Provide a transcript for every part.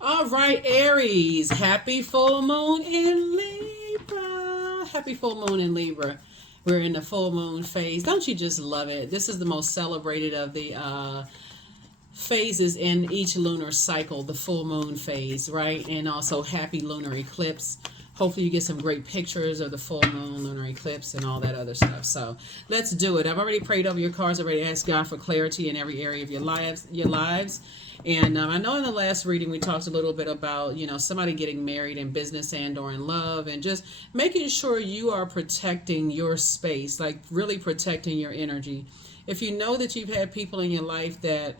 All right, Aries. Happy full moon in Libra. Happy full moon in Libra. We're in the full moon phase. Don't you just love it? This is the most celebrated of the phases in each lunar cycle, the full moon phase, right? And also happy lunar eclipse. Hopefully you get some great pictures of the full moon, lunar eclipse, and all that other stuff. So let's do it. I've already prayed over your cards. I've already asked God for clarity in every area of your lives. And I know in the last reading we talked a little bit about, somebody getting married in business and or in love, and just making sure you are protecting your space, like really protecting your energy. If you know that you've had people in your life that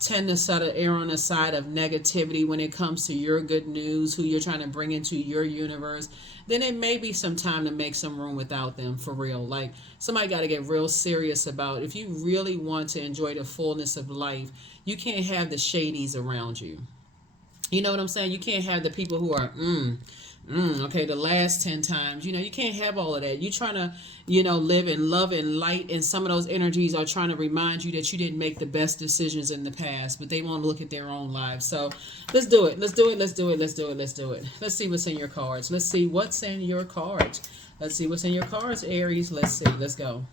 tend to sort of err on the side of negativity when it comes to your good news, who you're trying to bring into your universe, then it may be some time to make some room without them, for real. Like, somebody got to get real serious about, if you really want to enjoy the fullness of life, you can't have the shadies around you. You know what I'm saying? You can't have the people who are, okay, the last 10 times. You can't have all of that. You trying to, live in love and light, and some of those energies are trying to remind you that you didn't make the best decisions in the past, but they want to look at their own lives. So let's do it. Let's do it. Let's do it. Let's do it. Let's do it. Let's see what's in your cards. Let's see what's in your cards. Let's see what's in your cards, Aries. Let's see. Let's go.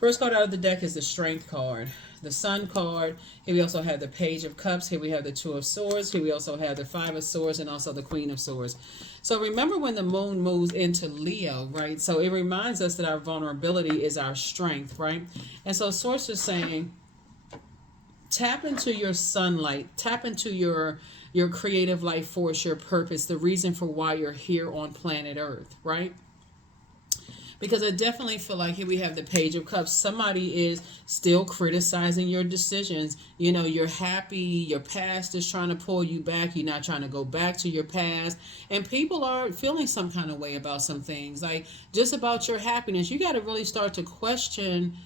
First card out of the deck is the Strength card. The Sun card. Here we also have the Page of Cups. Here we have the Two of Swords. Here we also have the Five of Swords and also the Queen of Swords. So remember when the moon moves into Leo, right? So it reminds us that our vulnerability is our strength, right? And so Source is saying, tap into your sunlight. Tap into your creative life force, your purpose, the reason for why you're here on planet Earth, right? Because I definitely feel like here we have the Page of Cups. Somebody is still criticizing your decisions. You're happy. Your past is trying to pull you back. You're not trying to go back to your past. And people are feeling some kind of way about some things. Like, just about your happiness. You got to really start to question.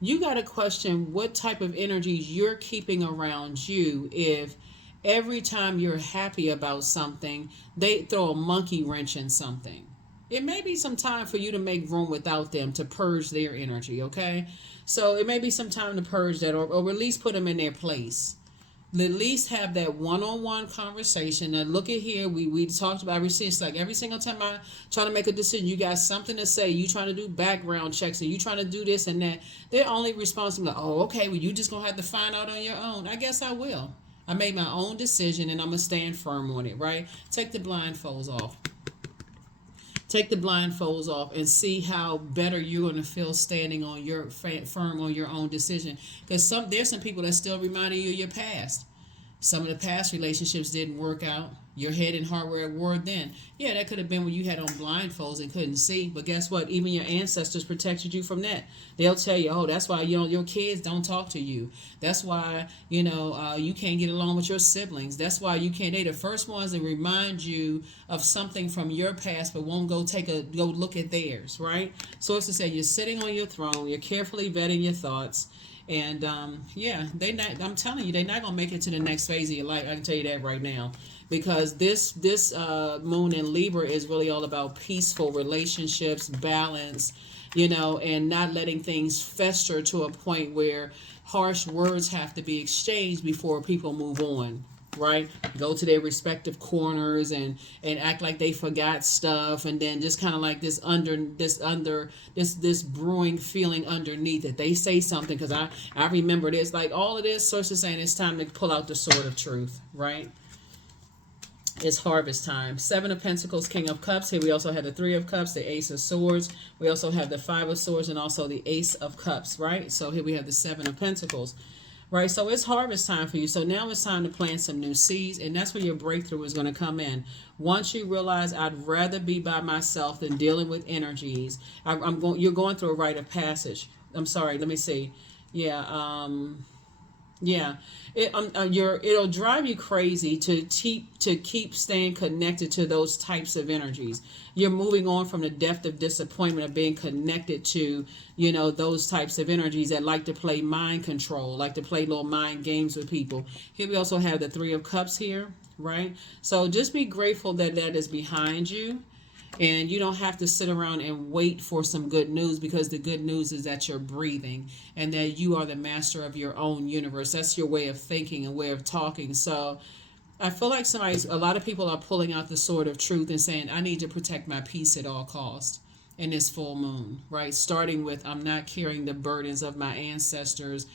You got to question what type of energies you're keeping around you if every time you're happy about something, they throw a monkey wrench in something. It may be some time for you to make room without them, to purge their energy, okay? So it may be some time to purge that, or at least put them in their place. At least have that one-on-one conversation. Now look at here, we talked about it's like every single time I try to make a decision, you got something to say. You trying to do background checks, and you trying to do this and that. They're only responsible like, oh, okay, well, you just going to have to find out on your own. I guess I will. I made my own decision, and I'm going to stand firm on it, right? Take the blindfolds off. Take the blindfolds off and see how better you're going to feel standing on your firm on your own decision. Because there's some people that still reminding you of your past. Some of the past relationships didn't work out. Your head and heart were at war then. Yeah, that could have been when you had on blindfolds and couldn't see. But guess what? Even your ancestors protected you from that. They'll tell you, oh, that's why your kids don't talk to you. That's why you can't get along with your siblings. That's why you can't. They the first ones that remind you of something from your past, but won't go look at theirs. Right? So it's to say you're sitting on your throne. You're carefully vetting your thoughts. And I'm telling you, they're not gonna make it to the next phase of your life. I can tell you that right now, because this moon in Libra is really all about peaceful relationships, balance, and not letting things fester to a point where harsh words have to be exchanged before people move on. Right, go to their respective corners and act like they forgot stuff, and then just kind of like this brewing feeling underneath it. They say something because I remember this, like all of this. Source is saying it's time to pull out the sword of truth. Right, it's harvest time. Seven of Pentacles, King of Cups. Here we also have the Three of Cups, the Ace of Swords. We also have the Five of Swords and also the Ace of Cups. Right, so here we have the Seven of Pentacles. Right, so it's harvest time for you. So now it's time to plant some new seeds, and that's where your breakthrough is going to come in. Once you realize I'd rather be by myself than dealing with energies, you're going through a rite of passage. I'm sorry, let me see. Yeah, it'll drive you crazy to keep staying connected to those types of energies. You're moving on from the depth of disappointment of being connected to, those types of energies that like to play mind control, like to play little mind games with people. Here we also have the Three of Cups here, right? So just be grateful that is behind you. And you don't have to sit around and wait for some good news, because the good news is that you're breathing and that you are the master of your own universe. That's your way of thinking and way of talking. So I feel like a lot of people are pulling out the sword of truth and saying, I need to protect my peace at all costs in this full moon, right? Starting with, I'm not carrying the burdens of my ancestors,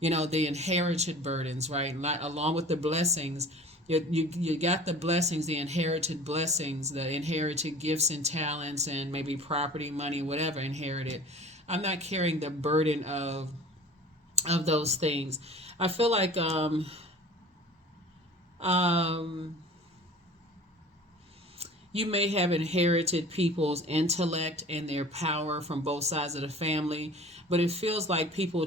the inherited burdens, right? Along with the blessings. You got the blessings, the inherited blessings, the inherited gifts and talents, and maybe property, money, whatever inherited. I'm not carrying the burden of those things. I feel like um, you may have inherited people's intellect and their power from both sides of the family, but it feels like people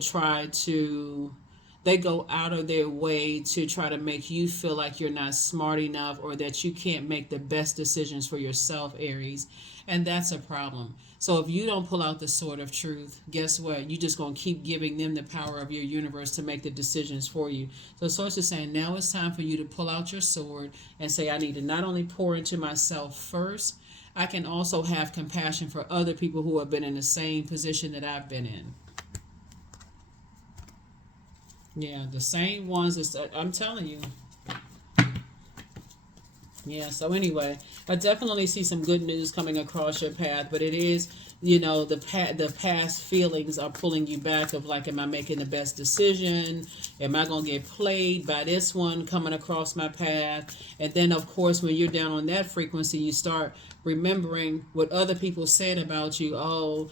they go out of their way to try to make you feel like you're not smart enough or that you can't make the best decisions for yourself, Aries. And that's a problem. So if you don't pull out the sword of truth, guess what? You're just going to keep giving them the power of your universe to make the decisions for you. So Source is saying now it's time for you to pull out your sword and say, I need to not only pour into myself first, I can also have compassion for other people who have been in the same position that I've been in. Yeah, the same ones. I'm telling you. Yeah, so anyway, I definitely see some good news coming across your path, but it is, the past feelings are pulling you back of like, am I making the best decision? Am I going to get played by this one coming across my path? And then, of course, when you're down on that frequency, you start remembering what other people said about you. Oh,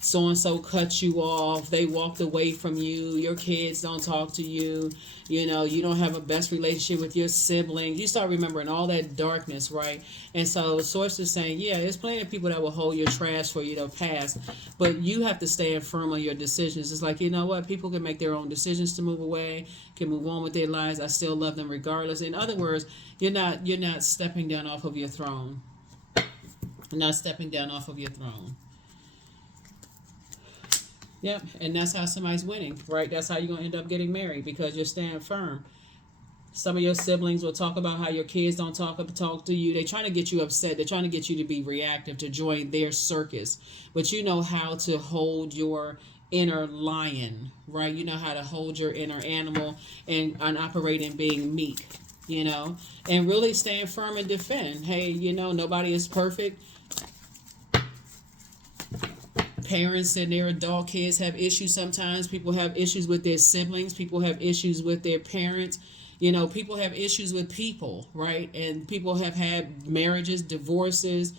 so-and-so cut you off. They walked away from you. Your kids don't talk to you. You don't have a best relationship with your siblings. You start remembering all that darkness, right? And so Source is saying, yeah, there's plenty of people that will hold your trash for you to pass, but you have to stand firm on your decisions. It's like, you know what? People can make their own decisions to move away, can move on with their lives. I still love them regardless. In other words, you're not stepping down off of your throne. You're not stepping down off of your throne. Yep, and that's how somebody's winning, right? That's how you're going to end up getting married, because you're staying firm. Some of your siblings will talk about how your kids don't talk to you. They're trying to get you upset. They're trying to get you to be reactive, to join their circus. But you know how to hold your inner lion, right? You know how to hold your inner animal and operate in being meek, and really staying firm and defend. Hey, nobody is perfect. Parents and their adult kids have issues sometimes. People have issues with their siblings. People have issues with their parents. People have issues with people, right? And people have had marriages, divorces,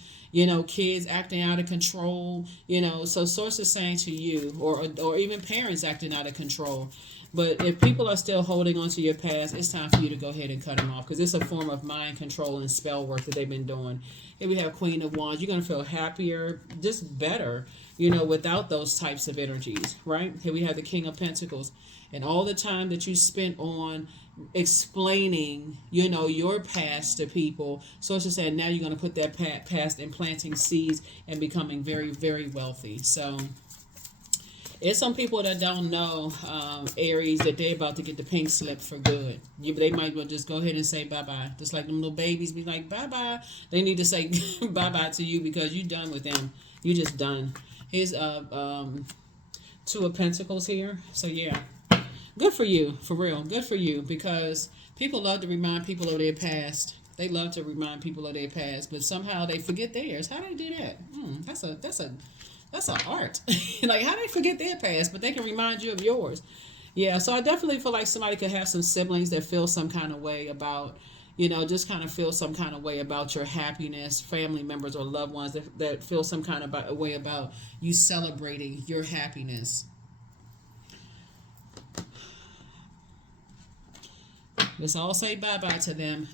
kids acting out of control, So Source is saying to you, or even parents acting out of control. But if people are still holding on to your past, it's time for you to go ahead and cut them off, because it's a form of mind control and spell work that they've been doing. Here we have Queen of Wands. You're going to feel happier, just better, without those types of energies, right? Here we have the King of Pentacles. And all the time that you spent on explaining, your past to people, so it's just saying now you're going to put that past in planting seeds and becoming very, very wealthy. So it's some people that don't know, Aries, that they're about to get the pink slip for good. They might well just go ahead and say bye-bye. Just like them little babies be like, bye-bye. They need to say bye-bye to you, because you're done with them. You're just done. Here's Two of Pentacles here. So, yeah. Good for you, for real. Good for you, because people love to remind people of their past. They love to remind people of their past, but somehow they forget theirs. How do they do that? That's an art. Like, how do they forget their past, but they can remind you of yours? Yeah, so I definitely feel like somebody could have some siblings that feel some kind of way about, just kind of feel some kind of way about your happiness, family members or loved ones that feel some kind of way about you celebrating your happiness. Let's all say bye-bye to them.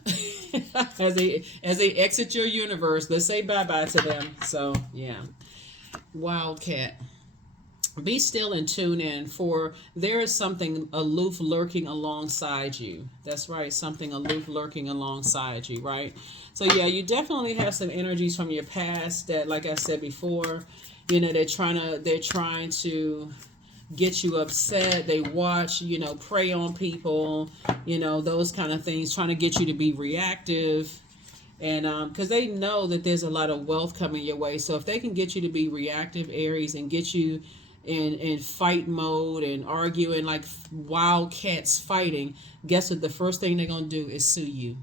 as they exit your universe, let's say bye-bye to them. So, yeah. Wildcat. Be still and tune in, for there is something aloof lurking alongside you. That's right, something aloof lurking alongside you, right? So, yeah, you definitely have some energies from your past that, like I said before, they're trying to get you upset. They watch, prey on people, those kind of things, trying to get you to be reactive. And because they know that there's a lot of wealth coming your way. So if they can get you to be reactive, Aries, and get you in fight mode and arguing like wild cats fighting, guess what? The first thing they're going to do is sue you.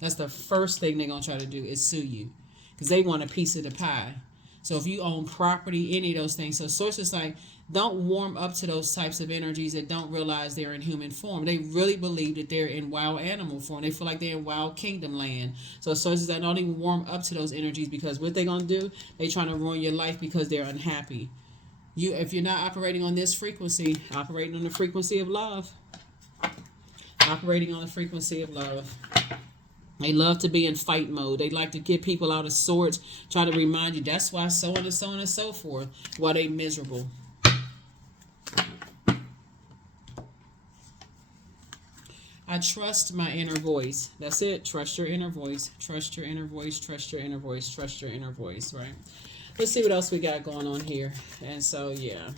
That's the first thing they're going to try to do is sue you because they want a piece of the pie. So if you own property, any of those things. So sources like, don't warm up to those types of energies that don't realize they're in human form. They really believe that they're in wild animal form. They feel like they're in wild kingdom land. So sources that don't even warm up to those energies, because what they're going to do, they trying to ruin your life because they're unhappy. If you're not operating on this frequency, operating on the frequency of love. Operating on the frequency of love. They love to be in fight mode. They like to get people out of sorts, try to remind you that's why so on and so on and so forth, why they miserable. I trust my inner voice. That's it. Trust your inner voice. Trust your inner voice. Trust your inner voice. Trust your inner voice, right? Let's see what else we got going on here. And so, yeah.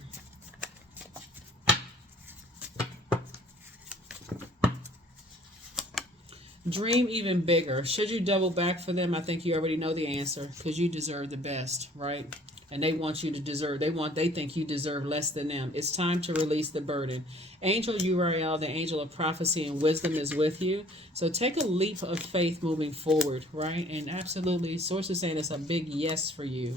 Dream even bigger. Should you double back for them? I think you already know the answer, because you deserve the best, right? And they want you to deserve. They think you deserve less than them. It's time to release the burden. Angel Uriel, the angel of prophecy and wisdom, is with you. So take a leap of faith moving forward, right? And absolutely, source is saying it's a big yes for you.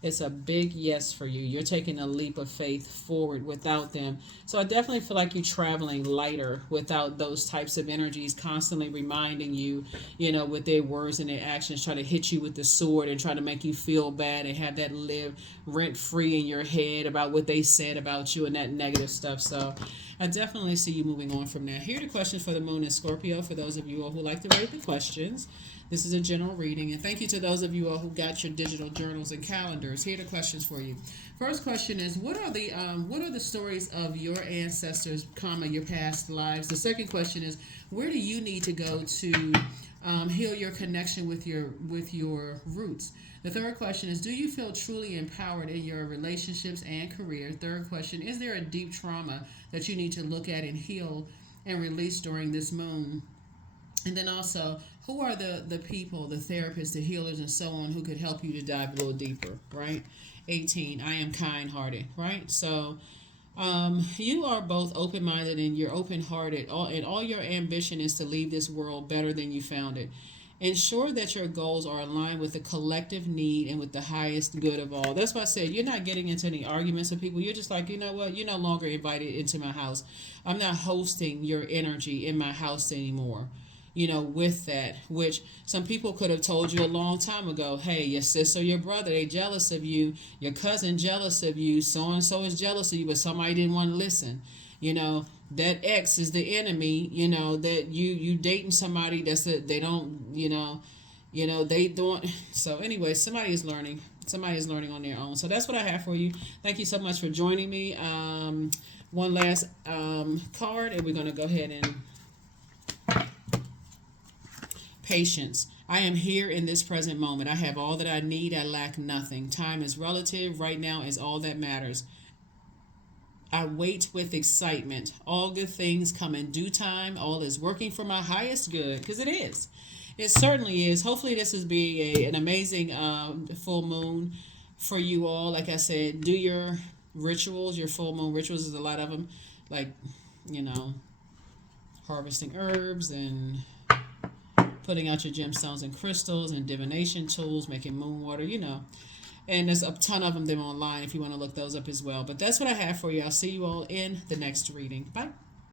It's a big yes for you. You're taking a leap of faith forward without them. So I definitely feel like you're traveling lighter without those types of energies constantly reminding you, with their words and their actions, try to hit you with the sword and try to make you feel bad and have that live rent free in your head about what they said about you and that negative stuff. So I definitely see you moving on from there. Here are the questions for the moon in Scorpio for those of you all who like to write the questions. This is a general reading, and thank you to those of you all who got your digital journals and calendars. Here are the questions for you. First question is, what are the stories of your ancestors, your past lives? The second question is, where do you need to go to heal your connection with your roots? The third question is, do you feel truly empowered in your relationships and career? Third question, is there a deep trauma that you need to look at and heal and release during this moon? And then also, who are the people, the therapists, the healers, and so on who could help you to dive a little deeper, right? 18, I am kind-hearted, right? So you are both open-minded and you're open-hearted, and all your ambition is to leave this world better than you found it. Ensure that your goals are aligned with the collective need and with the highest good of all. That's why I said you're not getting into any arguments with people. You're just like, you know what? You're no longer invited into my house. I'm not hosting your energy in my house anymore. With that, which some people could have told you a long time ago, hey, your sister, your brother, they jealous of you, your cousin jealous of you, so-and-so is jealous of you, but somebody didn't want to listen. That ex is the enemy, that you dating somebody they don't, they don't. So anyway, somebody is learning on their own. So that's what I have for you. Thank you so much for joining me. One last card, and we're going to go ahead and patience. I am here in this present moment. I have all that I need. I lack nothing. Time is relative. Right now is all that matters. I wait with excitement. All good things come in due time. All is working for my highest good, because it is. It certainly is. Hopefully this is being an amazing full moon for you all. Like I said, do your rituals, your full moon rituals. There's a lot of them, like, harvesting herbs and putting out your gemstones and crystals and divination tools, making moon water, And there's a ton of them online if you want to look those up as well. But that's what I have for you. I'll see you all in the next reading. Bye.